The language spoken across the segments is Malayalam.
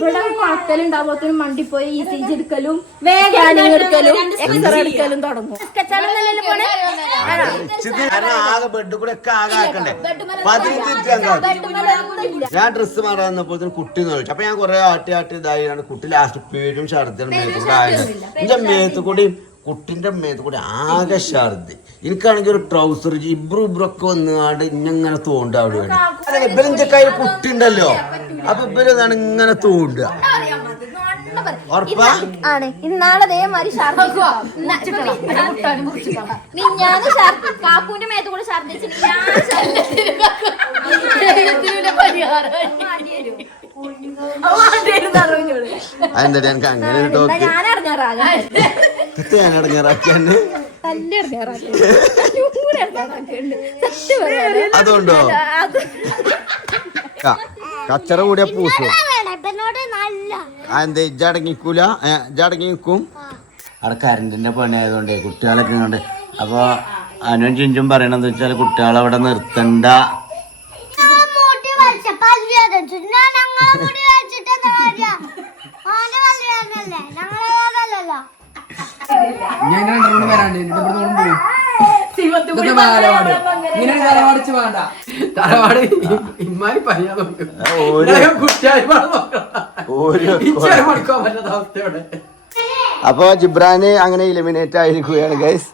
ഇവിടെ കുഴക്കലുണ്ടാവുമ്പോഴത്തേനും മണ്ടി പോയി ECG എടുക്കലും സ്കാനിങ് എടുക്കലും എക്സ്റേ എടുക്കലും തുടങ്ങും. ആകെ ബെഡ് കൂടെ ഒക്കെ ആകെ ആക്കണ്ടേ. ഞാൻ ഡ്രസ്സ് മാറാൻ വന്നപ്പോൾ കുട്ടി നോച്ചു. അപ്പൊ ഞാൻ കുറെ ആട്ടി ഇതായാണ് കുട്ടി ലാസ്റ്റ് പേരും ഛർദിയാണ് മേത്തുകൂടെ ആയത്. എന്റെ മേത്തുകൂടി കുട്ടിന്റെ മേത്തുകൂടി ആകെ ഛർദി. എനിക്കാണെങ്കിൽ ഒരു ട്രൗസർ ഇബ്രൊക്കെ വന്നുകാണ്ട് ഇങ്ങനെ തോണ്ട അവിടെ ഇവരിന്റെ കയ്യിൽ കുട്ടി ഉണ്ടല്ലോ. അപ്പൊ ഇവരതാണ് ഇങ്ങനെ തോണ്ടുക. ആണ് ഇന്നാളെ അതേമാതിരി കാക്കൂന്റെ മേത്ത് കൂടെ അതെന്താ എനിക്ക് അങ്ങനെ അതുകൊണ്ടോ കച്ചറ കൂടിയ പൂസു എന്താ ഇജടങ്ങിക്കൂല ഇജടങ്ങി നിൽക്കും. അവിടെ കരണ്ടിന്റെ പണി ആയതുകൊണ്ടേ കുട്ടികളൊക്കെ ഉണ്ട്. അപ്പൊ അനുവും ചിഞ്ചും പറയണെന്ന് വെച്ചാൽ കുട്ടികളെ അവിടെ നിർത്തണ്ട. അപ്പൊ ജിബ്രാന് അങ്ങനെ ഇലിമിനേറ്റ് ആയിരിക്കുകയാണ് ഗൈസ്.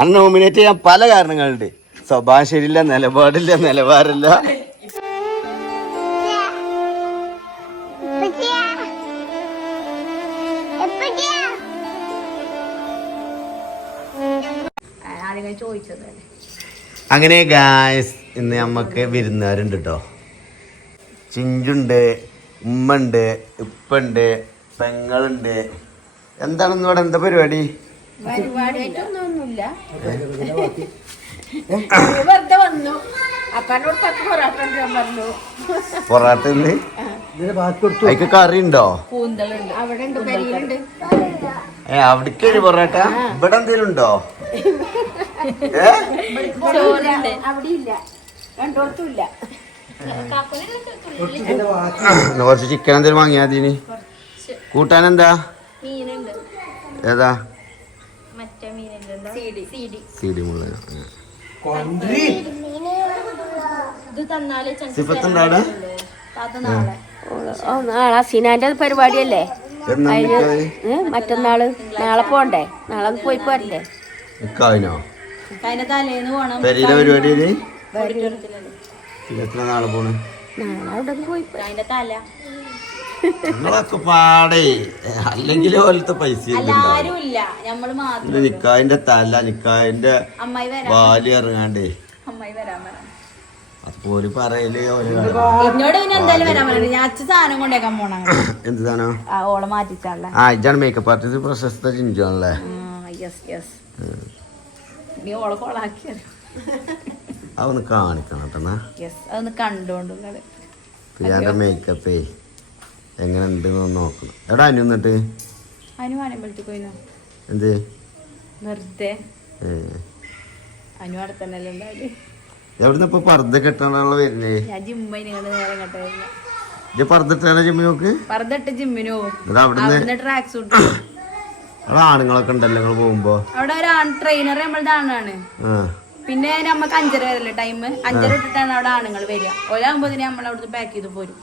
അന്ന് നോമിനേറ്റ് ചെയ്യാൻ പല കാരണങ്ങളുണ്ട്. സ്വഭാവം ശരിയില്ല, നിലപാടില്ല, നിലവാരമില്ല. അങ്ങനെ ഗായ്സ് ഇന്ന് നമ്മക്ക് വിരുന്നുകാരുണ്ട് കേട്ടോ. ചിഞ്ചുണ്ട്, ഉമ്മണ്ട്, ഉപ്പുണ്ട്, പെങ്ങളുണ്ട്. എന്താണെന്ന് ഇവിടെ എന്താ പരിപാടി? പൊറാട്ട അതിക്ക് കറി ഉണ്ടോ? അവിടേക്ക് പൊറാട്ട ഇവിടെ എന്തേലും ഉണ്ടോ? കുറച്ച് ചിക്കൻ എന്തേലും വാങ്ങിയാ അതിന് കൂട്ടാൻ എന്താ? ഏതാ? സീഡി മുളക്. സിനാന്റെ പരിപാടിയല്ലേ മറ്റന്നാള്. നാളെ പോണ്ടേ? നാളെ പോയി പോരണ്ടേ? നാളെ പോണ്. നിങ്ങളൊക്കെ പാടേ അല്ലെങ്കിൽ പോലത്തെ പൈസ നിക്കായിന്റെ തല നിക്കായിന്റെ വാലി ഇറങ്ങാണ്ടേ അപ്പോല് പറയല്. എന്ത് സാധനം? ആ ഇതാണ് മേക്കപ്പ് ആർട്ടിസ്റ്റ് പ്രശസ്ത ചിഞ്ചുവാണല്ലേ. അതൊന്ന് കാണിക്കണം കേട്ടോ. മേക്കപ്പേ എങ്ങനെ ഉണ്ടെന്ന് നോക്കണം. എവിടെ അനു എന്നിട്ട് എന്ത് എവിടുന്ന ഇപ്പൊ പർദ്ദ കെട്ടാനുള്ള വരുന്നേ? പർദ്ദ ജിമ്മിന് നോക്ക്. അവിടെ ആണുങ്ങളൊക്കെ ഉണ്ടല്ലോ നിങ്ങൾ പോകുമ്പോ. അവിടെ ഒരു ട്രെയിനർ നമ്മളുടെ ആണാണ്. പിന്നെ നമ്മക്ക് 5:30 വരല്ലേ ടൈം. 5:30 ഇട്ടിട്ടാണ് അവിടെ ആണുങ്ങൾ വരിക. ഒരാകുമ്പോ നമ്മൾ അവിടുന്ന് പാക്ക് ചെയ്ത് പോരും.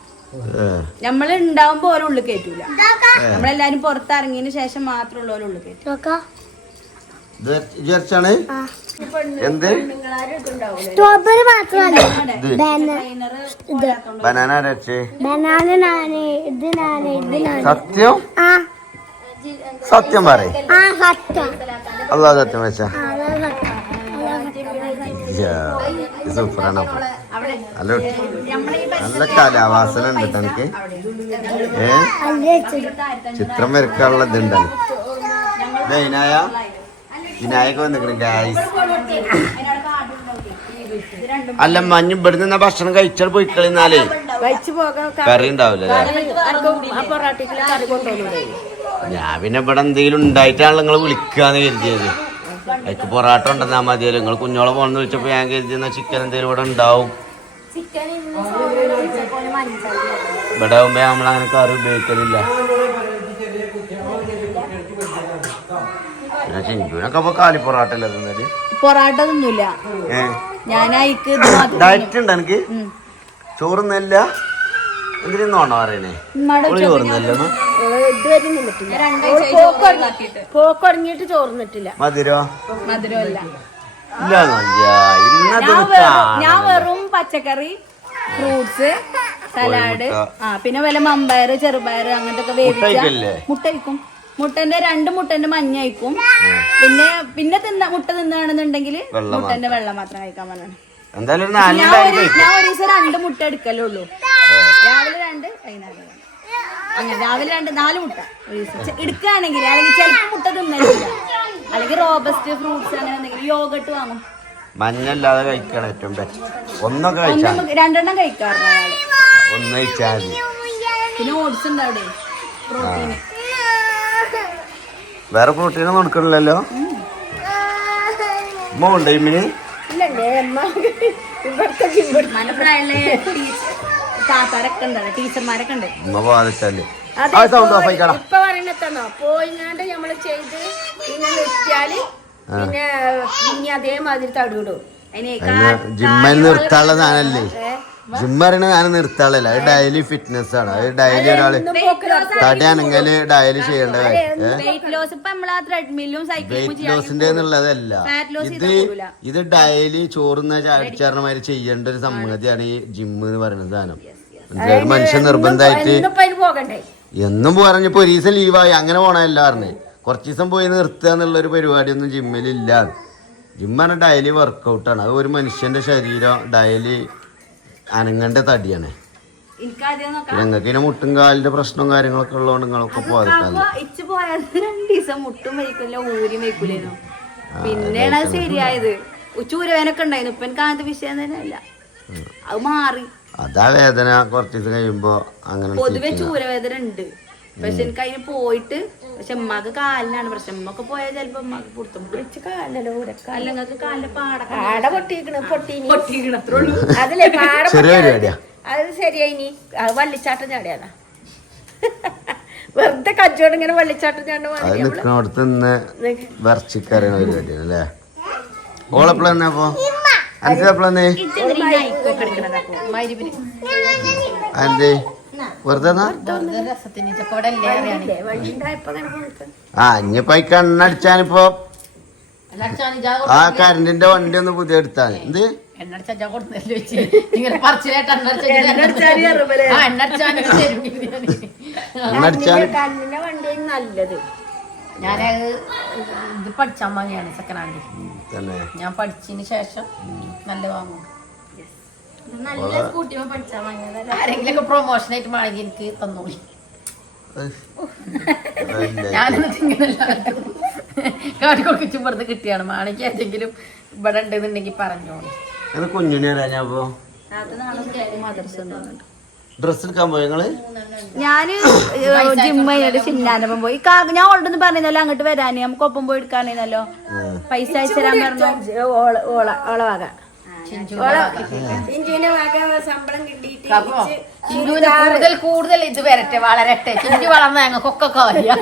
നമ്മള് ഉണ്ടാവുമ്പോ ഓരോ ഉള്ളിൽ കയറ്റൂല. നമ്മളെല്ലാരും പുറത്തിറങ്ങിയതിന് ശേഷം മാത്രമുള്ള ഓരോ ഉള്ളിൽ കയറ്റും. സത്യം സത്യം പറയും. അല്ലാ സത്യം വെച്ചാ സൂപ്പറാണ്. ഹലോ നല്ല കലാവാസന ഉണ്ട് തനിക്ക്. ചിത്രം വരക്കാനുള്ള ഇതുണ്ടാണ്. വിനായക വന്നിക്കണം ഗായ്സ്. അല്ല മഞ്ഞ് ഇവിടെ നിന്ന് ഭക്ഷണം കഴിച്ചാൽ പോയി കളിന്നാലേ കറി ഉണ്ടാവില്ല. ഞാൻ പിന്നെ ഇവിടെ എന്തെങ്കിലും ഉണ്ടായിട്ടാണ് നിങ്ങൾ വിളിക്കാന്ന് കരുതിയത്. എനിക്ക് പൊറാട്ട ഉണ്ടെന്നാ മതിയല്ലോ. നിങ്ങൾ കുഞ്ഞോളെ പോണെന്ന് വിളിച്ചപ്പോ ഞാൻ കരുതിയെന്നാ ചിക്കൻ എന്തെങ്കിലും ഇവിടെ ഉണ്ടാവും. ഇവിടെ ആകുമ്പോ നമ്മളങ്ങനെ കറി ഉപയോഗിക്കലില്ല. പിന്നെ ചിഞ്ചുനൊക്കെ അപ്പൊ കാലി പൊറാട്ട അല്ലേ തിന്നത്? പൊറാട്ട തിന്നൂല ഞാൻ. അയക്ക് ഡയറ്റ് ഉണ്ട് എനിക്ക്. ചോറുന്നല്ല എന്തിനോണോ പറയണേ? ചോറുന്നല്ലോ പോക്കൊടങ്ങിട്ട് ചോർന്നിട്ടില്ല. മധുരമല്ല. ഇന്നത്തെ ഞാൻ വെറും പച്ചക്കറി, ഫ്രൂട്ട്സ്, സലാഡ്, പിന്നെ വല്ല മമ്പയർ, ചെറുപയർ അങ്ങനത്തെ ഒക്കെ വേവിച്ച മുട്ട കഴിക്കും. മുട്ടന്റെ 2 മുട്ടന്റെ മഞ്ഞ കഴിക്കും. പിന്നെ മുട്ട തിന്നാണെന്നുണ്ടെങ്കിൽ മുട്ടന്റെ വെള്ളം മാത്രം കഴിക്കാൻ പറഞ്ഞു. ഞാൻ ഒരു ദിവസം 2 മുട്ട എടുക്കലുള്ളൂ. രാവിലെ 2, വൈകുന്നേരം 2. അങ്ങനെ രാവിലെ 4 മുട്ട ഒരു ദിവസം എടുക്കുകയാണെങ്കിൽ. അല്ലെങ്കിൽ ചിലപ്പോൾ മുട്ട തിന്നില്ല. അല്ലെങ്കിൽ റോബസ്റ്റ് ഫ്രൂട്ട്സ് അങ്ങനെ എന്തെങ്കിലും യോഗട്ട് വാങ്ങും. മഞ്ഞല്ലാതെ കഴിക്കണം ഏറ്റവും ബെസ്റ്റ്. ഒന്നൊക്കെ കഴിച്ചാൽ 2 കഴിക്കാറുണ്ട് അയാള്. ഒന്ന് കഴിച്ചാൽ മതി. പിന്നെ ഓട്സ് ഉണ്ട് അവിടെ, പ്രോട്ടീൻ. വേറെ പ്രോട്ടീൻ ഒന്നും കൊടുക്കണില്ലല്ലോ. ടൈമിന് താത്താരൊക്കെ ഉണ്ടല്ലോ, ടീച്ചർമാരൊക്കെ ഉണ്ട്. ഇപ്പൊ പറയണെത്താണോ പോയിങ്ങാണ്ട് നമ്മള് ചെയ്ത് പിന്നെ നിർത്തിയാല് പിന്നെ ഇനി അതേമാതിരി തടവിടും. ജിമ്മിൽ നിർത്താനുള്ള സാധനല്ലേ? ജിമ്മ് പറയണ സാധനം നിർത്താളല്ല. അത് ഡെയിലി ഫിറ്റ്നസ് ആണ്. അത് ഡെയിലി ഒരാള് തടിയാണെങ്കിൽ ഡെയിലി ചെയ്യേണ്ട കാര്യം. വെയിറ്റ് ലോസിന്റെ എന്നുള്ളതല്ല. ഇത് ഡെയിലി ചോറുന്ന ചാടിച്ചാറിനമാതിരി ചെയ്യേണ്ട ഒരു സംഗതിയാണ് ഈ ജിമ്മ് എന്ന് പറയുന്ന സാധനം. ഒരു മനുഷ്യൻ നിർബന്ധമായിട്ട് എന്നും പറഞ്ഞപ്പോ ഒരു ദിവസം ലീവായി അങ്ങനെ പോണല്ല പറഞ്ഞ്. കുറച്ച് ദിവസം പോയി നിർത്തുക എന്നുള്ളൊരു പരിപാടിയൊന്നും ജിമ്മിലില്ല. ജിമ്മാണ് ഡെയിലി വർക്കൗട്ടാണ്. അത് ഒരു മനുഷ്യന്റെ ശരീരം ഡെയിലി അനങ്ങന്റെ തടിയാണ്. ഞങ്ങൾക്ക് ഇങ്ങനെ മുട്ടും കാലിന്റെ പ്രശ്നവും കാര്യങ്ങളൊക്കെ ഉള്ളതുകൊണ്ട് നിങ്ങളൊക്കെ പോകാറില്ല. മുട്ടും വയ്ക്കില്ല, ഊരിയും വയ്ക്കൂലേനോ. പിന്നെയാണ് അത് ശരിയായത്. ചൂരവേനൊക്കെ ഉണ്ടായിരുന്നു. ഇപ്പൊ എനിക്ക് അങ്ങനത്തെ വിഷയം തന്നെ അല്ല. അത് മാറി. അതാ വേദന കുറച്ച് ദിവസം കഴിയുമ്പോ അങ്ങനെ പൊതുവെ ചൂരവേദന ഉണ്ട്. പക്ഷെ എനിക്ക് അതിന് പോയിട്ട്, പക്ഷെ ഉമ്മക്ക് കാലിനാണ് പ്രശ്നം. ഉമ്മക്ക് പോയാൽ ചിലപ്പോ ഉമ്മക്ക് പുറത്തും അല്ലെങ്കിൽ കാലിന്റെ പാട പൊട്ടിക്കണത്രേ. അതിലെ അത് ശരിയായി. അത് വള്ളിച്ചാട്ടം ചാടിയാതാ. വെറുതെ കച്ചവടം ഇങ്ങനെ വള്ളിച്ചാട്ടം ചാടുന്നിടത്ത് നിന്ന് വിറച്ചിക്കറിയണ പരിപാടിയാണ് അല്ലേ? ഓളെപ്പോഴപ്പോ അഞ്ചെപ്പോഴേ അതെ വെറുതെ ഇനിയിപ്പോ ഈ കണ്ണടിച്ചാനിപ്പോ ആ കരണ്ടിന്റെ വണ്ടി ഒന്ന് പുതിയ എടുത്താൽ എന്ത് നല്ലത്. ഞാനത് ഇത് പഠിച്ചാൻ വാങ്ങിയാണ് സെക്കൻഡ് ഹാൻഡ്. ഞാൻ പഠിച്ചതിന് ശേഷം നല്ല വാങ്ങും. ആരെങ്കിലൊക്കെ പ്രൊമോഷൻ ആയിട്ട് വാങ്ങി എനിക്ക് തന്നോളി. കാട്ടിക്കൊടുക്കിച്ച് പുറത്ത് കിട്ടിയാണ്. മാണിക്ക് ഏതെങ്കിലും ഇവിടെ ഉണ്ടെന്നുണ്ടെങ്കിൽ പറഞ്ഞോളൂ. ഡ്രസ് എടുക്കാൻ പോയി നിങ്ങള്? ഞാന് ജിമ്മ് കഴിഞ്ഞിട്ട് ചിന്നാനപ്പം പോയി. ഞാൻ ഓൾറെഡി പറഞ്ഞല്ലോ അങ്ങോട്ട് വരാന്, നമുക്ക് ഒപ്പം പോയി എടുക്കാനല്ലോ. പൈസ അയച്ചു തരാൻ പറഞ്ഞു. കൂടുതൽ ഇത് വരട്ടെ, വളരട്ടെ. ചിഞ്ചു വളർന്ന ഞങ്ങൾക്കൊക്കെ കാര്യം.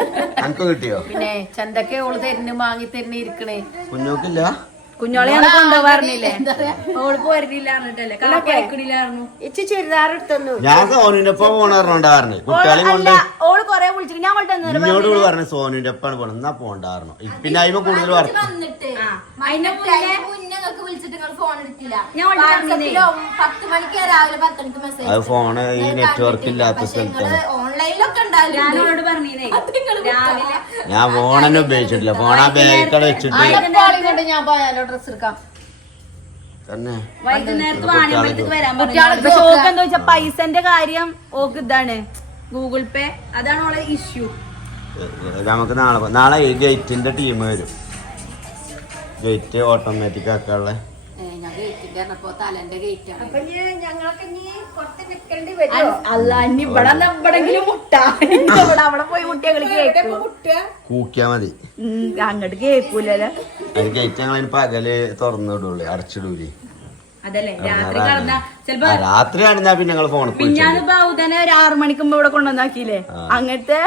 കിട്ടിയോ? പിന്നെ ചന്തക്കെ ഓള് തരുന്നു വാങ്ങി തരുന്ന ഇരിക്കണേ. കുഞ്ഞോക്കില്ല? കുഞ്ഞോളെ ഞാൻ കൊണ്ടുപോകാറില്ലേ? ഓള് പോരുന്നില്ല പറഞ്ഞിട്ടല്ലേ കളിക്കണില്ലായിരുന്നു. ഇച്ചി ചുരിദാർ എടുത്തു. ഞാൻ സോനുവിന്റെ ഒപ്പം പോണാറിനോണ്ടായിരുന്നു. കുട്ടികളെ കൊണ്ട് ഓള് കൊറേ വിളിച്ചിട്ട് ഞാൻ എന്നോട് പറഞ്ഞു സോനുവിന്റെ ഒപ്പാണ് പോണം. എന്നാ പോണ്ടായിരുന്നു. പിന്നെ അതിന് കൂടുതൽ വർക്ക് അത് ഫോണ് ഈ നെറ്റ്വർക്ക് ഇല്ലാത്ത സ്ഥലത്താണ്. ഞാൻ ഫോണെന്നെ ഉപയോഗിച്ചിട്ടില്ല. ഫോൺ ആ ബാഗിൽ വെച്ചിട്ട് ഞാൻ പോയാലോ ഡ്രസ് എടുക്കാം. പൈസന്റെ കാര്യം ഓക്ക് ഇതാണ് ഗൂഗിൾ പേ. അതാണ് ഓളെ ഇഷ്യൂ. നമുക്ക് നാളെ ഈ ഗേറ്റിന്റെ ടീം വരും. ഗേറ്റ് ഓട്ടോമാറ്റിക് ആക്കാനുള്ള കൂക്കിയാ മതി. അങ്ങോട്ട് കേക്കൂലല്ലോ. അത് ഗേറ്റ് ഞങ്ങൾ പകല് തുറന്നിടൂലേ, അടച്ചിടൂലേ. അതല്ലേ രാത്രി കടന്ന ചിലപ്പോ രാത്രി ആണെന്നാ പിന്നെ ഞങ്ങൾ ഫോൺ പിന്നാലിപ്പോ തന്നെ ഒരു 6 മണിക്കുമ്പോ ഇവിടെ കൊണ്ടുവന്നാക്കിയില്ലേ അങ്ങനത്തെ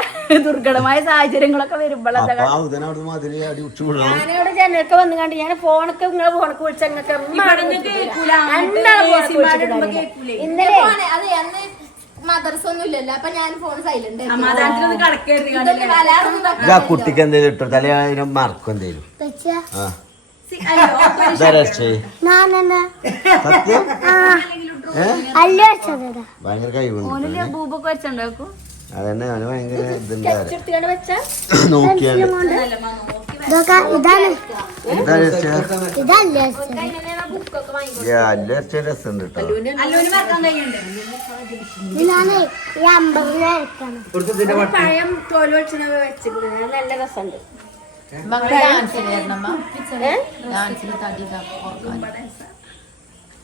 ദുർഘടമായ സാഹചര്യങ്ങളൊക്കെ വരുമ്പോഴത്തെ ഞാനിവിടെ ജനലൊക്കെ വന്നു കണ്ട് ഞാൻ ഫോണൊക്കെ നിങ്ങളെ ഫോണൊക്കെ വിളിച്ച ഇന്നലെ അത് എന്ന് മദർസ് ഒന്നും ഇല്ലല്ലോ അപ്പൊ ഞാൻ ഫോൺ സൈലന്റ് സമാധാനത്തിലൊന്ന് കടക്കരുത്. കുട്ടിക്ക് എന്തേലും ഇട്ടോ തലേ മറക്കും എന്തേലും ഭയങ്കര കഴിവുണ്ട് ബൂബൊക്കെ വെച്ചുണ്ടാക്കും. അതന്നെ അവന് ഭയങ്കര ഇതുണ്ടായിരുന്നു നോക്കിയാല് രസമുണ്ട് കേട്ടോ. അല്ലോന് വറക്കാൻ കഴിയുണ്ട്. പഴം തോല് വെച്ചിട്ട് വെച്ചിട്ടുണ്ട് നല്ല രസമുണ്ട്.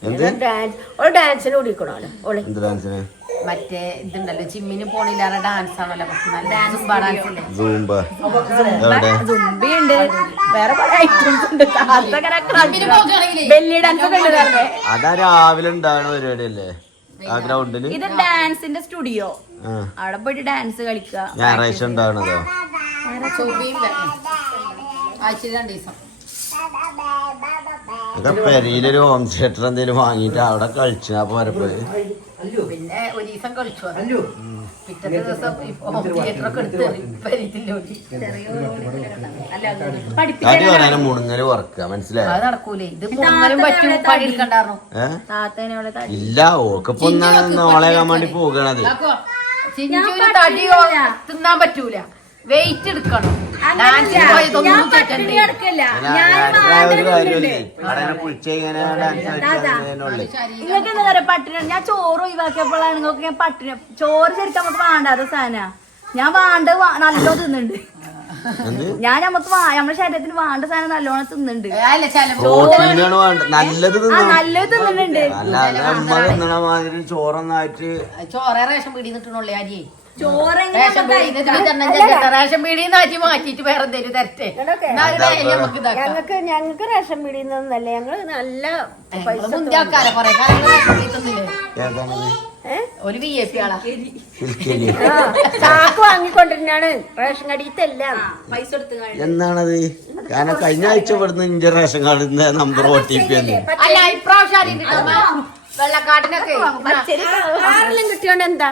എന്ത് ഡാൻസിന് കൂടിക്കണോ ഓള് എന്ത് ഡാൻസിന് മറ്റേ ഇതുണ്ടല്ലോ ജിമ്മിന് പോണില്ലാതെ ഡാൻസ് ആണല്ലോ ഡാൻസ് ഇല്ലേ സൂംബ എവിടെ ഉണ്ട് വേറെ പല ഐറ്റംസ് ഉണ്ട്. ബെല്ലി ഡാൻസ് ഒക്കെ ഉണ്ട്. അതാ രാവിലെ ഉണ്ടാവണ പരിപാടി അല്ലേ ആ ഗ്രൗണ്ടില്? ഇത് ഡാൻസിന്റെ സ്റ്റുഡിയോ. അവിടെ പോയിട്ട് ഡാൻസ് കളിക്കുക. ഞായറാഴ്ച ഉണ്ടാവണതോ? പെരയിലൊരു ഹോം തിയേറ്റർ എന്തെങ്കിലും വാങ്ങിട്ട് അവിടെ കളിച്ചാ പോരെ പോയി. പിന്നെ ഒരു ദിവസം കളിച്ചു പിറ്റേ ദിവസം തിയേറ്ററൊക്കെ കാര്യം പറയാനും മുണുങ്ങല് ഉറക്കുക മനസ്സിലായോ? അത് നടക്കൂലേ. ഇത് മുങ്ങലും പറ്റും പണി എടുക്കണ്ടായിരുന്നു. ഇല്ല ഓക്കിപ്പോ നോളേക്കാൻ വേണ്ടി പോകണത്. ചിഞ്ചുവിന് തടിയോ തിന്നാൻ പറ്റൂല. വെയിറ്റ് എടുക്കണം. നിങ്ങൾക്ക് എന്താ പറയാ പട്ടിണി? ഞാൻ ചോറ് ഒഴിവാക്കിയപ്പോഴാണ് നിങ്ങൾക്ക് ഞാൻ പട്ടിണി. ചോറ് ശരിക്കും നമുക്ക് വേണ്ടാത്ത സാധന. ഞാൻ വാണ്ട നല്ലോ തിന്നുന്നുണ്ട്. ഞാൻ നമുക്ക് നമ്മുടെ ശരീരത്തിന് വേണ്ട സാധനം നല്ലോണം തിന്നുന്നുണ്ട്. നല്ലത് നല്ലത് തിന്നുന്നുണ്ട്. മാതിരി ചോറൊന്നായിട്ട് ചോറേ റേഷൻ പീടി നിട്ടുള്ളൂ അരിയേ. റേഷൻ പീടിന്ന് അരി മാറ്റിട്ട് വേറെ എന്തെങ്കിലും തരട്ടെ. ഞങ്ങൾക്ക് റേഷൻ പീടിന്നൊന്നല്ല ഞങ്ങള് നല്ല മുന്തിയാക്കാലോ കൊറേ കാലം റേഷൻ പീടി തിന്നില്ലേ. ഒരു VIP ആളാ. ചാക്ക് വാങ്ങിക്കൊണ്ടിരുന്നാണ് റേഷൻ കടിയത്തല്ല പൈസ കൊടുത്ത്. എന്താണത്? കാരണം കഴിഞ്ഞ ആഴ്ച ഇവിടുന്ന് ഇന്റെ റേഷൻ കാർഡിന്റെ നമ്പർ OTP അല്ല ഇപ്രാവശ്യം വെള്ളക്കാട്ടിനൊക്കെ ആരെല്ലാം കിട്ടിയോണ്ട് എന്താ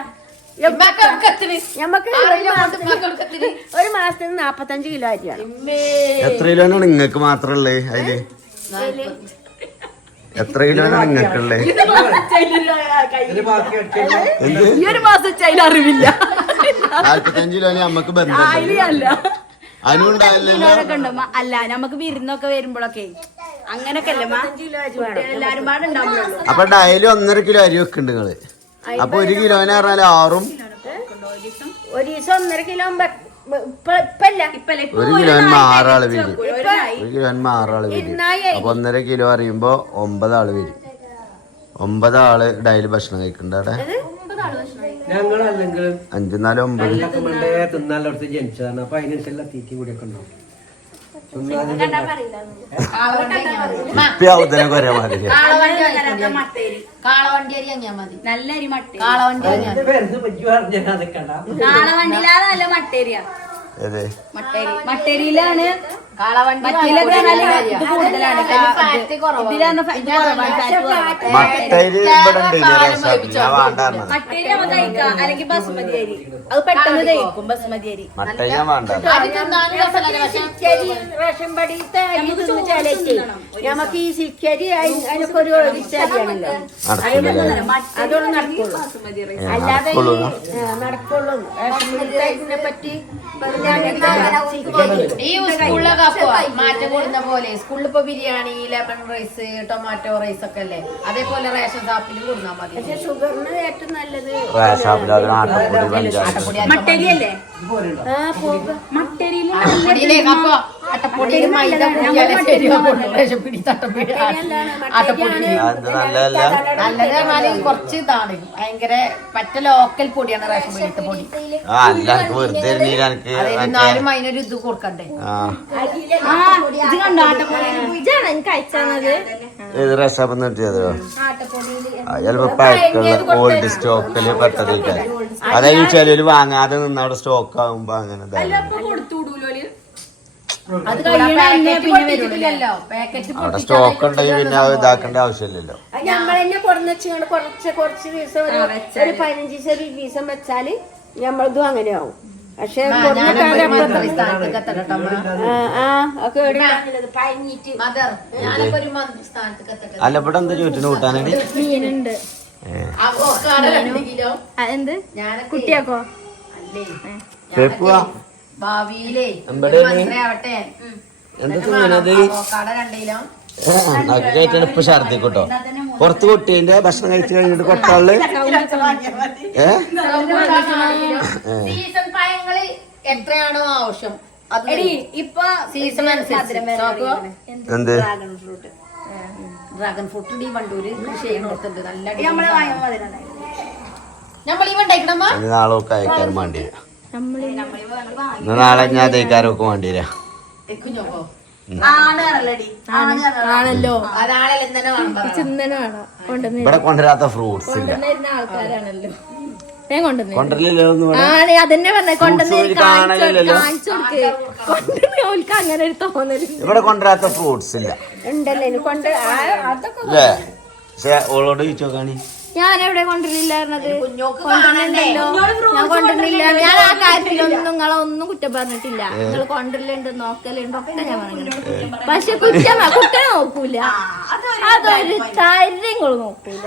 ഞമ്മക്ക് ഒരു മാസത്തിന് 45 കിലോ അരിയാണ്. എത്ര കിലോനാണ് നിങ്ങക്ക് മാത്രല്ലേ അതില്? എത്ര കിലോനാണ് നിങ്ങൾക്കുള്ളേ? ഈ ഒരു മാസം ചൈന അറിവില്ല. 45 കിലോന് നമ്മക്ക് ബന്ധം അനുണ്ടാവില്ലല്ലോ. അല്ല നമുക്ക് വിരുന്നൊക്കെ വരുമ്പോഴൊക്കെ അങ്ങനൊക്കെ അല്ലേ എല്ലാരും പാടെ ഉണ്ടാവുള്ളൂ. അപ്പൊ ഡയലി 1.5 കിലോ അരി വെക്കുന്നുണ്ട് നിങ്ങള്. അപ്പൊ 1 കിലോന് പറഞ്ഞാൽ 6 ഒരു ദിവസം 1.5 കിലോ 1 കിലോന് 6 ആള് വരും. 1 കിലോന് 6 ആള് വരും. അപ്പൊ 1.5 കിലോ അറിയുമ്പോ 9 ആള് വരും. 9 ആള് ഡയലി ഭക്ഷണം കഴിക്കണ്ട അവിടെ. 5 4 9 തിന്നാലോടത്ത് ജനിച്ചതാണ്. അപ്പൊ അതിനനുസരിച്ചുള്ള തീറ്റി കൂടിയൊക്കെ ഉണ്ടാവും. കൊറേ മാതിരി കാളവണ്ടി അരി വാങ്ങിയാ മതി. നല്ല അരി മട്ട. കാളവണ്ടി കാളവണ്ടിയിലാണ് നല്ല മട്ടേരിയ. മട്ടേരിയിലാണ് കൂടുതലാണ്. മട്ടേരി നമുക്ക് കഴിക്കാം. അല്ലെങ്കിൽ ബസുമതി അരി അത് പെട്ടെന്ന് കഴിക്കും. ബസുമതി അരി റേഷൻ പടിയത്തെ നമുക്ക് ഈ സിക്കരി അതിനൊക്കെ ഒരു ഒഴിച്ചരിയാണല്ലോ. അതൊന്നും നടക്കുള്ളൂ. അല്ലാതെ നടക്കുള്ളൂ. റേഷൻ പടിയത്തിനെ പറ്റി ഈ സ്കൂളിലൊക്കെ അപ്പൊ മാറ്റം കൊടുക്കുന്ന പോലെ സ്കൂളിൽ ഇപ്പൊ biryani, lemon rice, tomato rice ഒക്കെ അല്ലേ, അതേപോലെ റേഷൻ ഷാപ്പിലും കൊടുത്താൽ മതി. പക്ഷെ ഷുഗറിന് ഏറ്റവും നല്ലത് മട്ടേരി അല്ലേ? അപ്പൊ ആട്ടപ്പൊടിയിൽ മൈദ കൂട്ടിയാലേ ശരിയാവുള്ളൂ. റേഷൻ പീടികത്തെ ആട്ടപ്പൊടി അത് നല്ലതല്ല. നല്ലത് പറഞ്ഞാല് കുറച്ച് ഇതാണ് ഭയങ്കര മറ്റ ലോക്കൽ പൊടിയാണ് റേഷൻ പീടികത്തെ പൊടി. അല്ല എനിക്ക് വെറുതെ എനിക്ക് എന്നാലും അതിനൊരു ഇത് കൊടുക്കണ്ടേ. ഇത് കണ്ടോ ആട്ടപ്പൊടി ഇതാണ് എനിക്ക് അയച്ചത്. ഏത് റേഷൻ കിട്ടിയതോ ചിലപ്പോ പഴക്കുള്ള ഓൾഡ് സ്റ്റോക്കില് പെട്ടതേക്കാര്. അതായത് ചിലര് വാങ്ങാതെ നിന്ന് അവിടെ സ്റ്റോക്ക് ആകുമ്പോ അങ്ങനെ അത് കഴിഞ്ഞ പിന്നെ പാക്കറ്റ് അവിടെ സ്റ്റോക്ക് ഉണ്ടെങ്കിൽ പിന്നെ അത് ഇതാക്കേണ്ട ആവശ്യമില്ലല്ലോ. നമ്മളെന്നെ കൊടുന്നുവെച്ചുകൊണ്ട് കുറച്ച് ദിവസം ഒരു 15 ദിവസം വെച്ചാല് ഞമ്മളതും അങ്ങനെയാവും. പക്ഷെ അല്ല ഇവിടെ എന്താ ചോദിച്ചു കൂട്ടാനടി മീനുണ്ട്. എന്ത് കുട്ടിയാക്കോ? ഭാവിയിലേ ആവട്ടെ എന്താ തിന്നണത്? 2 കിലോ കഴിച്ചാണ് ഇപ്പൊ ഛർദിക്കട്ടോ. പുറത്ത് കുട്ടീന്റെ ഭക്ഷണം കഴിച്ചു കഴിഞ്ഞിട്ട് കൊട്ടാള് സീസൺ പഴങ്ങള് എത്രയാണോ ആവശ്യം അത് ഇപ്പൊ സീസൺ അനുസരിച്ച്. എന്ത് ഡ്രാഗൺ ഫ്രൂട്ട് ഈ വണ്ടൂര് കൃഷി ചെയ്യുന്നുണ്ട്. നല്ല നമ്മള് വാങ്ങാൻ മതിലുണ്ടായി. നമ്മൾ ഇവ ഉണ്ടാക്കണമ്മ നാളെ ഒക്കെ അയക്കാരും വേണ്ടി വരാം. നാളെ ഞാൻ തേക്കാരൊക്കെ വേണ്ടി വരാം. കുഞ്ഞോക്കോ ആണല്ലോ അതാണല്ലോ തന്നെ ചിന്തന വേണം. കൊണ്ടുവന്ന് ഇവിടെ കൊണ്ടുവരാത്ത ഫ്രൂട്ട്സ് ഇല്ല. കൊണ്ടുവന്നിരുന്ന ആൾക്കാരാണല്ലോ. ഞാൻ കൊണ്ടുവന്നു കൊണ്ടുവരില്ലല്ലോ ഒന്നും ഇവിടെ. ആണ് അതന്നെ പറഞ്ഞ കൊണ്ടുവന്ന് Fruits കാണലില്ലല്ലോ. കാണിച്ചു കൊടുക്ക്. കൊണ്ടുവന്ന് ഓൽക്ക് അങ്ങനെ ഒരു തോന്നല് ഇവിടെ കൊണ്ടുവരാത്ത ഫ്രൂട്ട്സ് ഇല്ല ഉണ്ടല്ലോ ഇനി കൊണ്ട് അതൊക്കെ അല്ലേ? പക്ഷെ ഓളോട് ചോദിച്ചോക്കാണി. ഞാൻ എവിടെ കൊണ്ടുവരില്ല പറഞ്ഞത്? കുഞ്ഞോക്ക് കൊണ്ടുവരുന്നുണ്ടല്ലോ. ഞാൻ കൊണ്ടുവരുന്നില്ല. ഞാൻ ആ കാര്യത്തിലൊന്നും നിങ്ങളെ ഒന്നും കുറ്റം പറഞ്ഞിട്ടില്ല. നിങ്ങൾ കൊണ്ടുവരലുണ്ട് നോക്കലുണ്ട് ഒക്കെ ഞാൻ പറഞ്ഞു. പക്ഷെ കുറ്റനെ നോക്കൂല. അതൊരു കാര്യങ്ങൾ നോക്കൂല.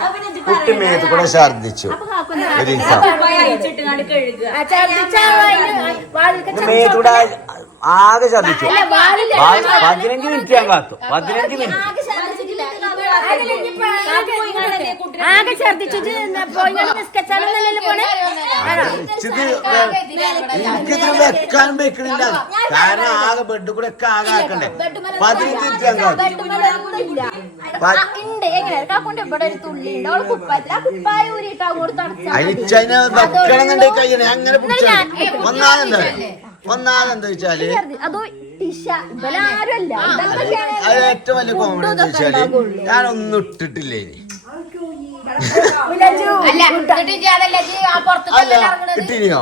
കുട്ടി മേത്ത് കൂടെ ഛർദിച്ചു ഒരു ദിവസം. അയച്ചിട്ട് കഴുകുക. മേത്ത് കൂടെ ആകെ ഛർദിച്ചു. 15 മിനിറ്റ് ഞാൻ കാത്തു. 15 മിനിറ്റ് ആകെ ഛർദിച്ചിട്ട് നിസ്കച്ചാലല്ലോ പോണേ. എനിക്കിത് വെക്കാൻ വെക്കണില്ല. കാരണം ആകെ ബെഡ് കൂടെ ഒക്കെ ആകെ ആക്കണ്ടേ. 15 മിനിറ്റ് ഞാൻ കാത്തു. ഉണ്ട് എങ്ങനെ കാക്കൂന്റെ ഇവിടെ ഒരു തുള്ളി ഉണ്ട്. അവള് കുപ്പായത്തിൽ ആ കുപ്പായ ഊരിയിട്ട് അങ്ങോട്ട് തടച്ചാൽ അതിനെ വെക്കണമെന്നുണ്ടെങ്കിൽ കഴിയണേ. അങ്ങനെ പിടിച്ചാൽ ഒന്നാമതെന്താ വെച്ചാല് അതോ ടിഷ ഇവലാരുമല്ല. അത് ഏറ്റവും വലിയ കോമഡി എന്ന് വെച്ചാല് ഞാനൊന്നും ഇട്ടിട്ടില്ലേ ഇനി. അല്ല ഇട്ടിനിയോ?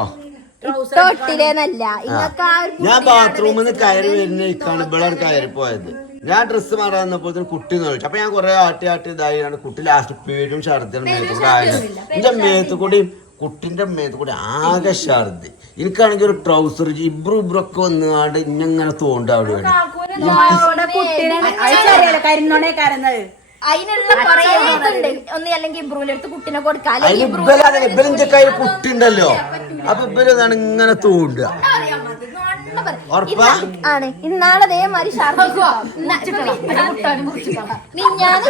തൊട്ടിലേന്നല്ല ഇങ്ങക്ക് ഞാൻ ബാത്റൂമിൽ നിന്ന് കയറി വരുന്നേക്കാണ് ഇവിടെ കയറി പോയത്. ഞാൻ ഡ്രസ്സ് മാറാൻ വന്നപ്പോൾ കുട്ടി നോക്കി. അപ്പൊ ഞാൻ കുറെ ആട്ടി ഇതായാണ് കുട്ടി ലാസ്റ്റ് പേരും ഛർദിയാണ് മേത്തുകൂടെ ആയത്. എന്റെ മേത്തുകൂടിയും കുട്ടിന്റെ മേത്തുകൂടി ആകെ ഛർദി. എനിക്കാണെങ്കിൽ ഒരു ട്രൗസർ ഇബ്രൊക്കെ വന്നുകൊണ്ട് ഇങ്ങനെ തോണ്ട അവിടെ കരിന്നോണേ കരന്നത്. അതിനുള്ള കുറേ ഇതുണ്ട്. ഒന്ന് അല്ലെങ്കിൽ ഇബ്രൂവിന്റെ അടുത്ത് കുട്ടിനെ കൊടുക്കാം. ഇബലിന്റെ കയ്യിൽ കുട്ടി ഉണ്ടല്ലോ. അപ്പൊ ഇബലാണ് ഇങ്ങനെ തോണ്ട. ഉറപ്പാ? ആണ് ഇന്നാളെ അതേമാതിരി മിഞ്ഞാന്ന്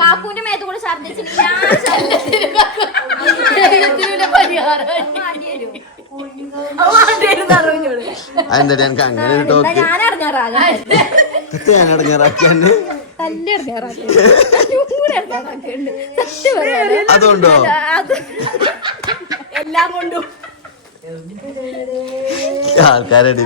കാക്കൂന്റെ മേത്ത് കൂടെ ഛർദിച്ചിട്ട് അതെന്താ എനിക്ക് അങ്ങനെ ഒരു ടോക്ക് ഞാൻ ഇറങ്ങാറാകാൻ ഞാൻ ഇടങ്ങാറാക്കിയാണ്ട് അതുകൊണ്ടോ? എല്ലാം കൊണ്ടും ആൾക്കാരുടെ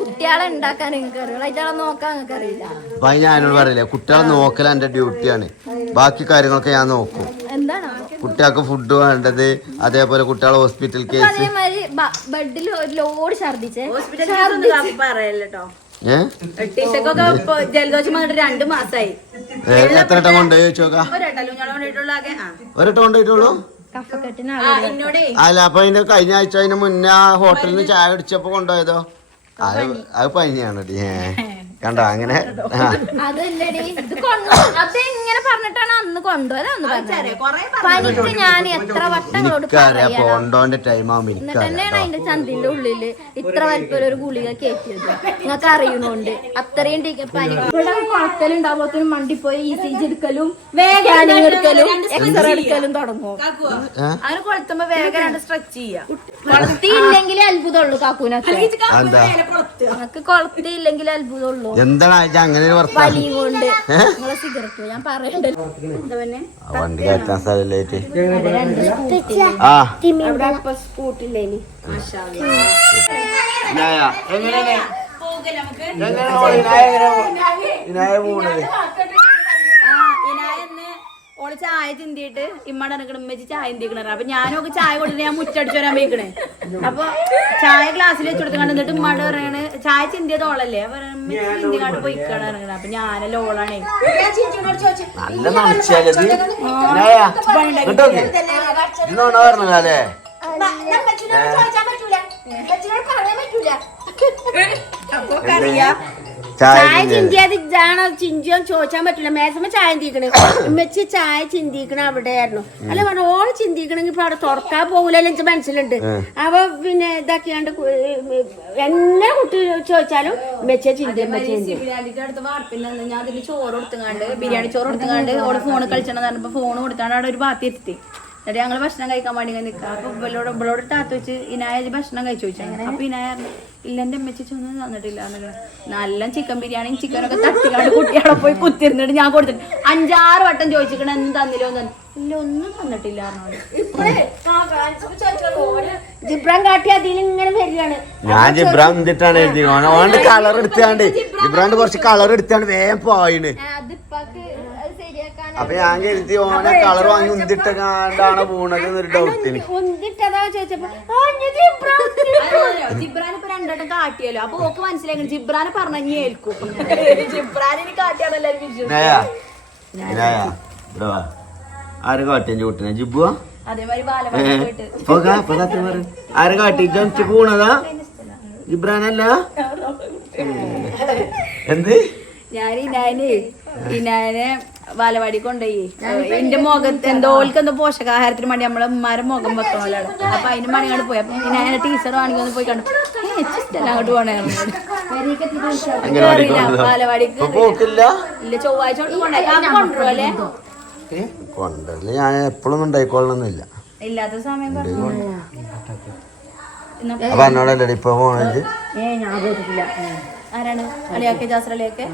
കുട്ടികളെ ഉണ്ടാക്കാൻ നിങ്ങൾക്ക് അറിയില്ല. അതിനെ നോക്കാൻ നിങ്ങൾക്ക് അറിയില്ല. അപ്പൊ ഞാനോട് പറയില്ല, കുട്ടികളെ നോക്കൽ എന്റെ ഡ്യൂട്ടിയാണ്. ബാക്കി കാര്യങ്ങളൊക്കെ ഞാൻ നോക്കും. എന്താണ് കുട്ടികൾക്ക് ഫുഡ് വേണ്ടത്, അതേപോലെ കുട്ടികളെ ഹോസ്പിറ്റൽ കേസ്. അതേമാതിരി ബെഡിൽ ഒരു ലോഡ് ഛർദിച്ചേ. പറയല്ലോ ഏഹ് ജലദോഷം വന്നിട്ട് 2 മാസമായി. എത്ര വട്ടം കൊണ്ടുപോയി ചോദിച്ചോക്കാം? ഒരട്ടം കൊണ്ടുപോയിട്ടുള്ളൂ. കഫക്കെട്ടിന് എന്നോടേ അല്ല അപ്പൊ അതിന്റെ കഴിഞ്ഞ ആഴ്ച അതിന് മുന്നേ ഹോട്ടലിൽ നിന്ന് ചായ അടിച്ചപ്പോ കൊണ്ടുപോയതോ? അത് പനിയാണ്. കണ്ടോ അങ്ങനെ അതല്ലടി ഇത് അതെങ്ങനെ പറഞ്ഞിട്ടാണ് അന്ന് കൊണ്ടുപോയത് പനിക്ക് ഞാൻ എത്ര വട്ടങ്ങളോട് കൊണ്ടോന്റെ ടൈം ആവുമ്പോ എന്നിട്ട് തന്നെയാണ് അതിന്റെ ചന്തിന്റെ ഉള്ളില് ഇത്ര വലിപ്പം ഒരു ഗുളിക കയറ്റിയത് നിങ്ങൾക്ക് അറിയുന്നോണ്ട് അത്രയും പനി ഇവിടെ കുളത്തലുണ്ടാവുമ്പോഴത്തേനും മണ്ടിപ്പോയി ECG എടുക്കലും സ്കാനിങ് എടുക്കലും എക്സ്റേ എടുക്കലും തുടങ്ങും അങ്ങനെ കൊളുത്തുമ്പോ വേഗം രണ്ട് സ്ട്രെച്ച് ചെയ്യാം. കൊളത്തിയില്ലെങ്കിൽ അത്ഭുതമുള്ളൂ കാക്കൂനൊക്കെ നിങ്ങക്ക് കൊളത്തിയില്ലെങ്കിൽ അത്ഭുതമുള്ളൂ എന്താണ് അങ്ങനെ ഒരു വലിയും കൊണ്ട് നിങ്ങളെ സിഗരറ്റ് ഞാൻ പറയണ്ടല്ലോ വണ്ടി കയറ്റാൻ സ്ഥലമില്ലായിട്ട് സ്കൂട്ടില്ലേനി ഓള് ചായ ചിന്തിയിട്ട് ഇമ്മടെ ഉമ്മച്ചി ചായ ചിന്തിക്കണ അപ്പൊ ഞാനൊക്കെ ചായ കൊടുത്തിട്ട് ഞാൻ മുറ്റടിച്ചു വരാൻ പോയിക്കണേ. അപ്പൊ ചായ ഗ്ലാസ്സിൽ വെച്ച് കൊടുത്ത് കണ്ടിട്ട് ഉമ്മട് പറയണ് ചായ ചിന്തിയത് ഓളല്ലേ ചിന്തിക്കാണ്ട് പോയിക്കാണ് ഇറങ്ങണ. അപ്പൊ ഞാനല്ല ഓളാണേ പറഞ്ഞല്ലേ ചായ ചിന്തിയത് ഇതാണോ ചിഞ്ചിയോ ചോദിച്ചാൻ പറ്റില്ല. മേസമ്മ ചായ ചിന്തിക്കണേ ഉമ്മച്ചി ചായ ചിന്തിക്കണ അവിടെയായിരുന്നു. അല്ല പറഞ്ഞു ഓള് ചിന്തിക്കണമെങ്കിൽ ഇപ്പൊ അവിടെ തുറക്കാൻ പോകൂലല്ലോ എനിക്ക് മനസ്സിലുണ്ട്. അപ്പൊ പിന്നെ ഇതാക്കിയാണ്ട് എങ്ങനെ കുട്ടി ചോദിച്ചാലും ഉമ്മച്ചിയെ ബിരിയാണിന്റെ അടുത്ത് വാർപ്പില്ല ഞാൻ അതിൽ ചോറ് കൊടുത്തുങ്ങാണ്ട് ബിരിയാണി ചോറ് കൊടുത്തുങ്ങാണ്ട് ഓള് ഫോണ് കളിച്ചെന്ന് പറഞ്ഞപ്പോ ഫോണ് കൊടുത്താണ്ട് അവിടെ ഒരു ഭാഗത്ത് ഇരുത്തി. എന്നിട്ട് ഞങ്ങള് ഭക്ഷണം കഴിക്കാൻ വേണ്ടി നിൽക്കാം. അപ്പൊ ഇവളോട് ടാത്ത് വെച്ച് ഇനായ ഭക്ഷണം കഴിച്ചു ചോദിച്ചാൽ അപ്പൊ ഇനായ ഇല്ല എന്റെ അമ്മച്ചി ഒന്നും തന്നിട്ടില്ല. നല്ല ചിക്കൻ ബിരിയാണിയും ചിക്കനൊക്കെ തട്ടിക്കാണ്ട് കുട്ടികളെ പോയി കുത്തിരുന്നിട്ട് ഞാൻ കൊടുത്തിട്ട് 5-6 വട്ടം ചോദിച്ചിക്കണ എന്ത് തന്നില്ലോ ഇല്ല ഒന്നും തന്നിട്ടില്ല. ജിബ്രാൻ കാട്ടി അതിലിങ്ങനെ വരികയാണ്. ഞാൻ ജിബ്രാൻ എന്തിട്ടാണ് എഴുതി ഓന്റെ കളർ എടുത്താണ്ട് ജിബ്രാന്റെ കുറച്ച് കളർ എടുത്താണ്ട് വേഗം പോയിന്. അപ്പൊ ഞാൻ കരുതി ഓനെ കളർ വാങ്ങി ഉന്തിട്ട കാണ്ടാണ് പോണത് എന്നൊരു ഡൗട്ടിന്. ജിബ്രാൻ ഇപ്പൊ 2 വട്ടം കാട്ടിയല്ലോ. അപ്പൊ ഓക്ക് മനസ്സിലാക്കണം ജിബ്രാനെ പറഞ്ഞ ഏൽക്കും. ജിബ്രാനെ കാട്ടിയാണല്ലോ ആര് കാട്ടിയ ചൂട്ടിനെ ജിബുവാ അതേമാതിരി ആര് കാട്ടി ജനിച്ച് പോണതാ ജിബ്രാനല്ല എന്ത് ഞാൻ ഇനാനെ ബാലവാടി കൊണ്ടുപോയി എന്റെ മുഖത്ത് എന്തോൽക്കെന്തോ പോഷകാഹാരത്തിന് വേണ്ടി നമ്മളെ ഉമ്മാരെ മുഖം വെക്കണമല്ലാണ്. അപ്പൊ അതിന് മണിയാണ് പോയി. അപ്പൊ ഇനാനെ ടീച്ചർ വാങ്ങി ഒന്ന് പോയി കണ്ടു അങ്ങോട്ട് പോണേ ബാലവാടിക്ക് ഇല്ല ചൊവ്വാഴ്ച കൊണ്ടുപോകല്ലേ കൊണ്ടല്ലേ ഞാൻ എപ്പോഴൊന്നും ഉണ്ടായിക്കൊള്ളണമെന്നില്ല ഇല്ലാത്ത സമയം അപ്പൊ എന്നോടല്ലേ ഇപ്പൊ പോണത് ആരാണ് അലിയാക്കെ ജാസർ അലിയാക്കെ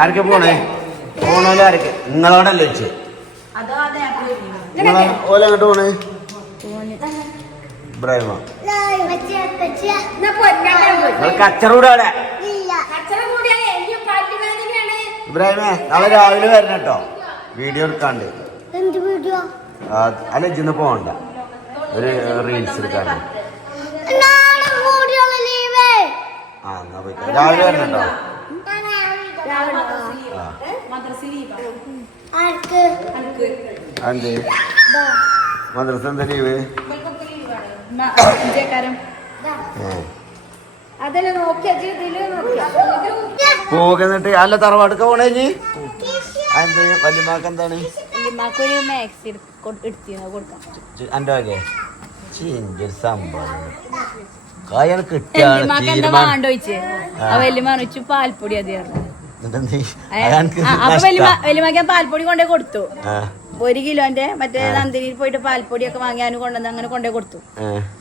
ആരൊക്കെ പോണേ പോണോലെ ആരൊക്കെ നിങ്ങളോടല്ലേ വെച്ച് ഓല അങ്ങോട്ട് പോണേ ഇബ്രാഹിമ കച്ചറൂടെ അവിടെ ഇബ്രാഹിമേ നാളെ രാവിലെ വരണം കേട്ടോ വീഡിയോ എടുക്കാണ്ട്. അല്ല ഇന്ന് പോകണ്ട ഒരു റീൽസ് എടുക്കാണ്ട്. ആ എന്നാ പോയി രാവിലെ വരണം കേട്ടോ. എന്ത് മദ്രസ എന്താ ലീവ്? പോകുന്നിട്ട് അല്ല തറവാടൊക്കെ പോണേ എന്ത് വല്യമാക്ക് എന്താണ് എന്റെ വകെ ചിഞ്ചൊരു സംഭവം കായാണ് കിട്ടിയ പാൽപ്പൊടി വലിയമാക്ക് പാൽപ്പൊടി കൊണ്ടേ കൊടുത്തു. 1 കിലോന്റെ മറ്റേ നന്ദിനിയിൽ പോയിട്ട് പാൽപ്പൊടിയൊക്കെ വാങ്ങിയാനും കൊണ്ടുവന്ന് അങ്ങനെ കൊണ്ടേ കൊടുത്തു.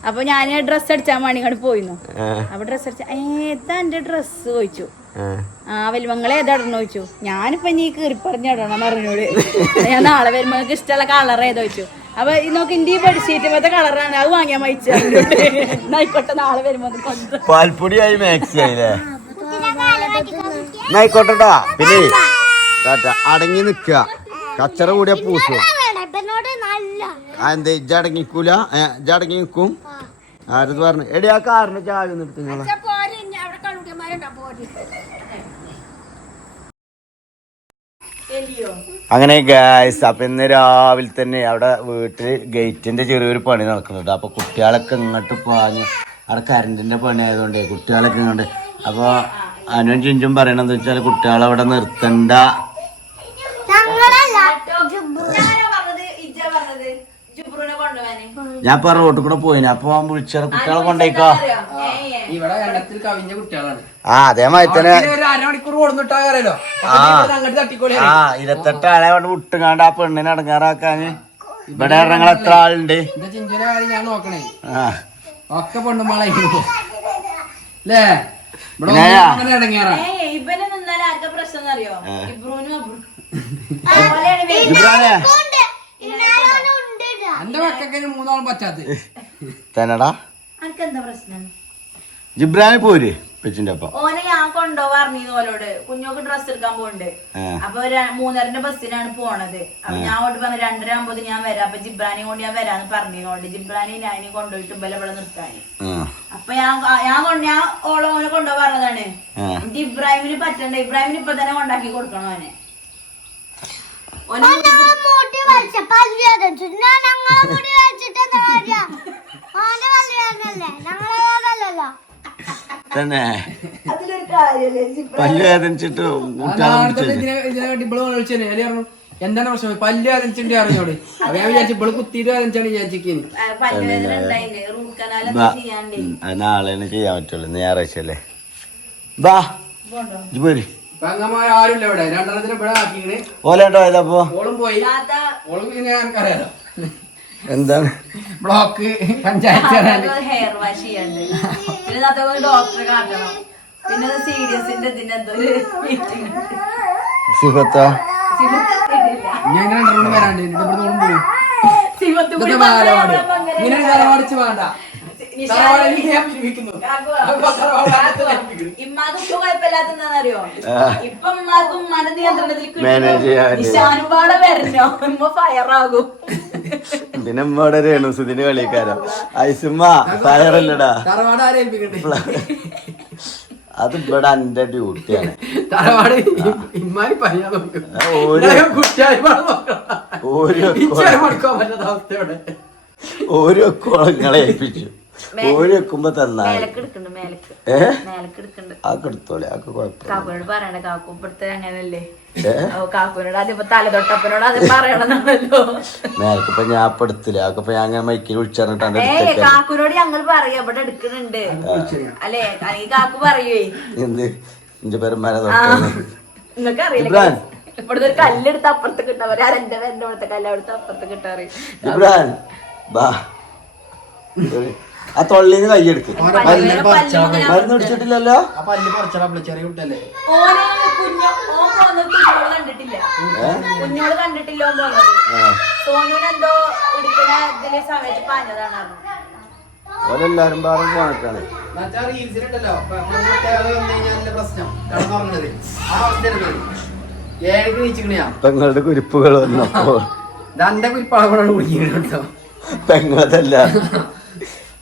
അപ്പൊ ഞാൻ ഡ്രസ്സ് അടിച്ചാൻ വേണ്ടി ഇങ്ങോട്ട് പോയിരുന്നു. അപ്പൊ ഡ്രസ്സ് അടിച്ച ഏതാ എന്റെ ഡ്രസ്സ് ചോദിച്ചു. വലിയമങ്ങൾ ഏതാ ഇടണോ ചോദിച്ചു. ഞാനിപ്പൊ നീ കീറി പറഞ്ഞിടണം പറഞ്ഞോട്. ഞാൻ നാളെ വരുമ്പോ ഇഷ്ടമുള്ള കളർ ഏതാ ചോദിച്ചു. അപ്പൊ നോക്ക് ഇന്റെ ഈ ബെഡ്ഷീറ്റ് മറ്റേ കളറാണ് അത് വാങ്ങിയാൻ വായിച്ചു. ആയിക്കോട്ടെ നാളെ വരുമ്പോ പാൽപ്പൊടിയായി മാക്സി ആയില്ലേ ആയിക്കോട്ടെട്ടാ. പിന്നെ അടങ്ങി നിക്ക കച്ചറ കൂടിയ പൂസും എന്താ ഇജ്ജടങ്ങിക്കൂല ഇജ്ജടങ്ങി നിക്കും. ആരത് പറഞ്ഞു എടി ആ കാറിന് ചാവി ഒന്ന് എടുത്ത് അങ്ങനെ ഗായ്സ് അപ്പൊ ഇന്ന് രാവിലെ തന്നെ അവിടെ വീട്ടിൽ ഗേറ്റിന്റെ ചെറിയൊരു പണി നടക്കുന്നുണ്ട്. അപ്പൊ കുട്ടികളൊക്കെ ഇങ്ങോട്ട് പാഞ്ഞ് അവിടെ കറണ്ടിന്റെ പണി ആയതുകൊണ്ട് കുട്ടികളൊക്കെ ഇങ്ങോട്ട് അപ്പൊ അനുവും ചിഞ്ചും പറയണെന്ന് വെച്ചാൽ കുട്ടികളവിടെ നിർത്തണ്ട. ഞാൻ ഇപ്പൊ റോട്ടിൽ കൂടെ പോയിന് അപ്പൊ വിളിച്ചാൽ കുട്ടികളെ കൊണ്ടേക്കോ. ഇവിടെ വെള്ളത്തിൽ കവിഞ്ഞ കുട്ടികളാണ്. അതേമാതിരി തന്നെ അരമണിക്കൂർ കൊടുന്നിട്ടാകാരല്ലോ. അങ്ങോട്ട് തട്ടിക്കോളി. 28 ആളെ കൊണ്ട് വിട്ടുകാണ്ട് ആ പെണ്ണിനെ അടങ്ങാറാക്കാന് ഇവിടെ ഞങ്ങൾ എത്ര ആളുണ്ട്. എന്റെ ചിഞ്ചിന്റെ കാര്യം ഞാൻ നോക്കണേ. ഒക്കെ പെണ്ണുമ്പാളെ അല്ലേ ഇവിടെ അങ്ങനെ ഇടങ്ങിയാറാ. ഇവനെ നിന്നാലും ആർക്കാ പ്രശ്നം അറിയോ? ഇബ്രൂനും എന്റെ മക്കൾക്ക് 3 ആളും പറ്റാത്ത തന്നെടാ. അനക്കെന്താ പ്രശ്നം? ജിബ്രാന് പോര് പെച്ചിന്റെ ഒപ്പം. ഓനെ ഞാൻ കൊണ്ടുപോവാറിഞ്ഞു ഓലോട് കുഞ്ഞോക്ക് ഡ്രസ് എടുക്കാൻ പോണ്ട്. അപ്പൊ 3:30 ബസ്സിനാണ് പോണത്. അപ്പൊ ഞാൻ അങ്ങോട്ട് പറഞ്ഞു 2:30 ആകുമ്പോ ഞാൻ വരാം. അപ്പൊ ജിബ്രാനെ കൊണ്ട് ഞാൻ വരാന്ന് പറഞ്ഞോണ്ട് ജിബ്രാനെ ഞാനും കൊണ്ടുപോയിട്ട് ഇവിടെ നിർത്താന്. അപ്പൊ ഞാൻ ഓനെ കൊണ്ടുപോകാൻ പറഞ്ഞതാണ്. എന്റെ ഇബ്രാഹിമിന് പറ്റണ്ട. ഇബ്രാഹിമിന് ഇപ്പൊ തന്നെ കൊണ്ടാക്കി കൊടുക്കണം ഓനെ. തന്നെ പല്ല് വേദനിച്ചിട്ട് എന്താണ് പ്രശ്നം? പല്ല് വേദനിച്ചിട്ട് അറിഞ്ഞോട്. അപ്പൊ ഞാൻ വിചാരിച്ചു ഇവള് കുത്തിയിട്ട് വേദനിച്ചാണ് വിചാരിച്ചിരിക്കുന്നത്. നാളെയാണ് ചെയ്യാൻ പറ്റുള്ളൂ. ഞായറാഴ്ച അല്ലേ. ബാ പോര്. പെങ്ങന്മാർ ആരുമില്ല ഇവിടെ. 2 ഇവിടെ ആക്കിങ്ങനെ ഓലേട്ടോ ഏതപ്പോ ഓളും പോയി. ഓളും പിന്നെ ഞങ്ങൾക്കറിയാലോ എന്താണ് ബ്ലോക്ക് പഞ്ചായത്ത് ഹെയർ വാഷ് ചെയ്യാണ്ട് പിന്നെ ഡോക്ടറെ കാട്ടണം. പിന്നെ സീരിയസിന്റെ ഇതിനെന്തോ മീറ്റിംഗ് സിഫത്താ ഞാൻ 2 വരാണ്ട് ഇവിടെ ഓളും പോയി. ഇങ്ങനെ തലവാടിച്ച് വേണ്ട. ഇമ്മാക്ക് കുഴപ്പമില്ലാത്തറിയോ? ഇപ്പൊ ഇമ്മാക്കും മന നിയന്ത്രണത്തിൽ ഇഷാനുപാടെ വരണോ ഇമ്മ ഫയറാകും. പിന്നെ ഉമ്മയുടെ രേണുസുദിന് കളിക്കാരോ ഐസുമ്മ ഫയറല്ലടാ. അത് ഇവിടെ എന്റെ ഡ്യൂട്ടിയാണ്. ഓരോ കുളങ്ങളെ ഏൽപ്പിച്ചു. ഓരോ വെക്കുമ്പോ തന്നാ ആക്കെ എടുത്തോളെ. ആക്കെ കുഴപ്പമില്ല. കാക്കുനോട് പറയണ കാക്കു ഇപ്പഴത്തെ അങ്ങനല്ലേ. കാക്കുനോട് അതിപ്പോ തലതൊട്ടപ്പനോട് അത് പറയണമെന്നാണല്ലോ. മേലക്കിപ്പോ ഞാൻ ഇപ്പൊ എടുത്തില്ല. അതൊക്കെ ഞാൻ അങ്ങനെ മൈക്കിൽ വിളിച്ചറിഞ്ഞിട്ടാണ്. കാക്കുനോട് ഞങ്ങൾ പറയാ ഇവിടെ എടുക്കുന്നുണ്ട് അല്ലേ. അല്ലെങ്കിൽ കാക്കു പറയുവേ എന്ത് എന്റെ പെരുമാനെ നിങ്ങൾക്ക് അറിയില്ല. ഇവിടുത്തെ ഒരു കല്ലെടുത്ത് അപ്പുറത്ത് കിട്ടാൻ പറയാ. എന്റെ പേരുടെ ഇവിടുത്തെ കല്ല് അവിടുത്തെ അപ്പുറത്ത് കിട്ടാറ്. ഇബ്രാൻ ബാ ആ തൊള്ളിന്ന് കൈയെടുക്ക്. മരുന്ന് കുടിച്ചിട്ടില്ലല്ലോ. ചെറിയ കുട്ടല്ലേ കണ്ടിട്ടില്ല. കുഞ്ഞോള് കണ്ടിട്ടില്ലോ സോനുനെന്തോ എടുക്കുന്ന ഇതിലെ സമയത്ത് പാഞ്ഞതാണ്. ഓരെല്ലാരും പാടും പോണക്കാണ്. പെങ്ങളുടെ കുരിപ്പുകൾ വന്നപ്പോ പെങ്ങളതല്ല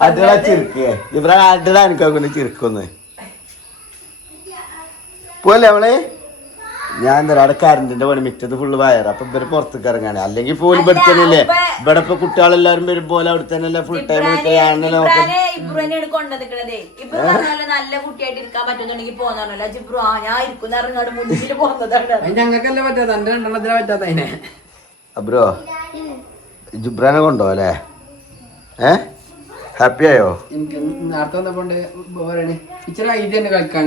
അടിള ചിരിക്കേ. ഇവിടെ അടിള എനിക്കൊന്ന് ചിരിക്കൊന്ന് പോലെ അവളെ. ഞാൻ എന്താ അവിടെ കറണ്ടിന്റെ പണി മിറ്റത് ഫുള്ള് വയറ്. അപ്പൊ ഇവര് പുറത്തേക്ക് ഇറങ്ങാണ്. അല്ലെങ്കിൽ പോലും ഇവിടെ തന്നെയല്ലേ. ഇവിടെ ഇപ്പൊ കുട്ടികളെല്ലാരും വരും പോലെ അവിടെ തന്നെ ഫുൾ ടൈം കൊണ്ടുവന്നിക്കണതേ. ഇപ്പൊ നല്ല കുട്ടിയായിട്ട് ഇരിക്കാൻ പറ്റുന്നുണ്ടെങ്കിൽ പോന്നല്ലോ. ജിബ്രു ഞാൻ ഇരിക്കുന്ന ഇറങ്ങാട് മുന്നിൽ പോകുന്നതാണ്. ഞങ്ങൾക്കല്ലേ പറ്റാത്ത എന്റെ 2 പറ്റാത്ത അതിനെ. അബ്രോ ജിബ്രാനെ കൊണ്ടോ അല്ലേ? ഹാപ്പി ആയോ? എനിക്ക് നേരത്തെ വന്നപ്പോണ്ട് പറയണേ ഇച്ചിരി ഐഡിയ തന്നെ കളിക്കാൻ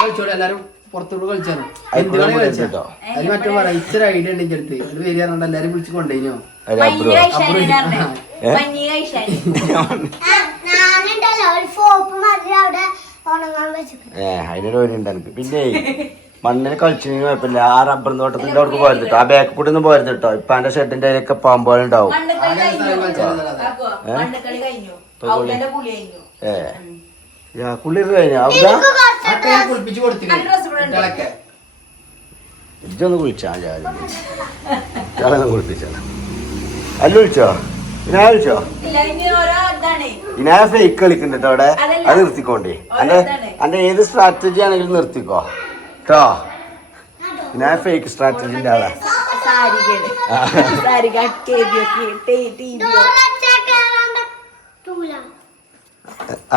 കളിച്ചോളൂ. എല്ലാരും പുറത്തോട്ട് കളിച്ചാണ്. എന്ത് കളി കളിച്ചോ അതിന് മറ്റോ പറയാം. ഇച്ചിരി ഐഡിയ ഉണ്ട് അടുത്ത്. ഇത് വരികയാണോ എല്ലാരും വിളിച്ച് കൊണ്ടുപോയിനോ? അതിനൊരു വരിയുണ്ട് എനിക്ക്. പിന്നെ മണ്ണിന് കളിച്ചിന് കുഴപ്പമില്ല. ആ റബ്ബർ തോട്ടത്തിന്റെ അവിടെ പോരുന്നിട്ടോ. ആ ബാക്ക് കൂടി ഒന്നും പോരുന്നിട്ടോ. ഇപ്പൊ എന്റെ ഷെഡിന്റെ അതിലൊക്കെ പാമ്പോളുണ്ടാവും. കുളിർ കഴിഞ്ഞോ? അവിടെ കുളിപ്പിച്ച് കൊടുത്തിട്ട് ഇജ്ജൊന്ന് കുളിച്ചാ ഞാനൊന്ന് കുളിപ്പിച്ചാ. അല്ല വിളിച്ചോ? ഇനാ വിളിച്ചോ? ഇനാ ഫേക്ക് കളിക്കുന്നുണ്ട് അവിടെ. അത് നിർത്തിക്കോണ്ടേ. അന്റെ ഏത് സ്ട്രാറ്റജി ആണെങ്കിലും നിർത്തിക്കോ കേട്ടോ. ഞാൻ ഫേക്ക് സ്ട്രാറ്റജിന്റെ ആളാ.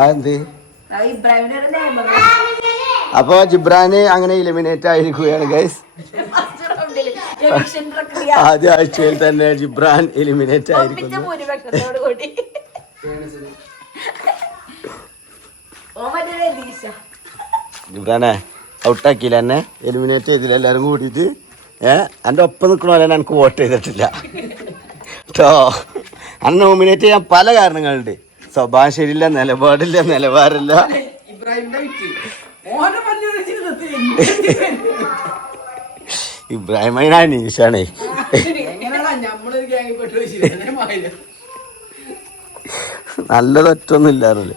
അതെന്ത്? അപ്പൊ ജിബ്രാന് അങ്ങനെ എലിമിനേറ്റ് ആയിരിക്കുകയാണ് ഗൈസ്. ആദ്യ ആഴ്ചയിൽ തന്നെ ജിബ്രാൻ എലിമിനേറ്റ് ആയിരിക്കുന്നു. ജിബ്രാനെ ഔട്ടാക്കിയില്ല, എന്നെ എലിമിനേറ്റ് ചെയ്തില്ല. എല്ലാരും കൂടിയിട്ട് എൻ്റെ ഒപ്പം നിൽക്കണ എനിക്ക് വോട്ട് ചെയ്തിട്ടില്ല കേട്ടോ. അന്ന് നോമിനേറ്റ് ചെയ്യാൻ പല കാരണങ്ങളുണ്ട്. സ്വഭാവം ശരിയില്ല, നിലപാടില്ല, നിലവാരമില്ല. ഇബ്രാഹിം അനീഷാണേ. നല്ലതൊറ്റൊന്നും ഇല്ലാന്നല്ലേ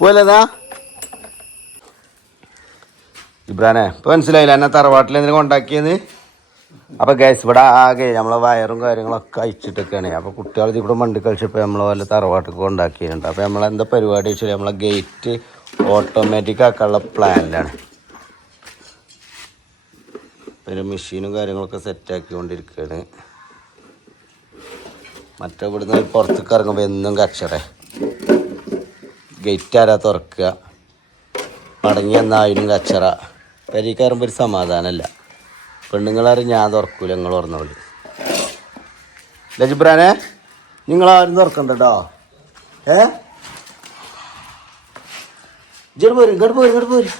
പോലെതാ. ഇബ്രാനെ ഇപ്പൊ മനസ്സിലായില്ല എന്നെ തറവാട്ടിൽ എന്തിനു കൊണ്ടാക്കിയെന്ന്. അപ്പൊ ഗൈസ് ഇവിടെ ആകെ നമ്മളെ വയറും കാര്യങ്ങളൊക്കെ അയച്ചിട്ടൊക്കെയാണ്. അപ്പൊ കുട്ടികൾ ഇവിടെ മണ്ടി കളിച്ചപ്പോ നമ്മളെ വല്ല തറവാട്ടിൽ കൊണ്ടാക്കിയിട്ടുണ്ട്. അപ്പൊ നമ്മളെന്താ പരിപാടി വെച്ചാൽ നമ്മളെ ഗേറ്റ് ഓട്ടോമാറ്റിക് ആക്കാനുള്ള പ്ലാനിലാണ്. പിന്നെ മെഷീനും കാര്യങ്ങളൊക്കെ സെറ്റാക്കിക്കൊണ്ടിരിക്കുകയാണ്. മറ്റേ ഇവിടുന്ന് പുറത്തേക്ക് ഇറങ്ങുമ്പോൾ എന്നും കച്ചറേ. ഗേറ്റ് ആരാ തുറക്കുക, മടങ്ങി എന്നാലും കച്ചറ. പെരീക്ക് കയറുമ്പോൾ ഒരു സമാധാനമല്ല. പെണ്ണുങ്ങളാരും ഞാൻ തുറക്കൂല, നിങ്ങൾ തുറന്നോളി. ലജിബ്രാനെ നിങ്ങളാരും തുറക്കണ്ട കേട്ടോ. ഇങ്ങോട്ട് പോരും.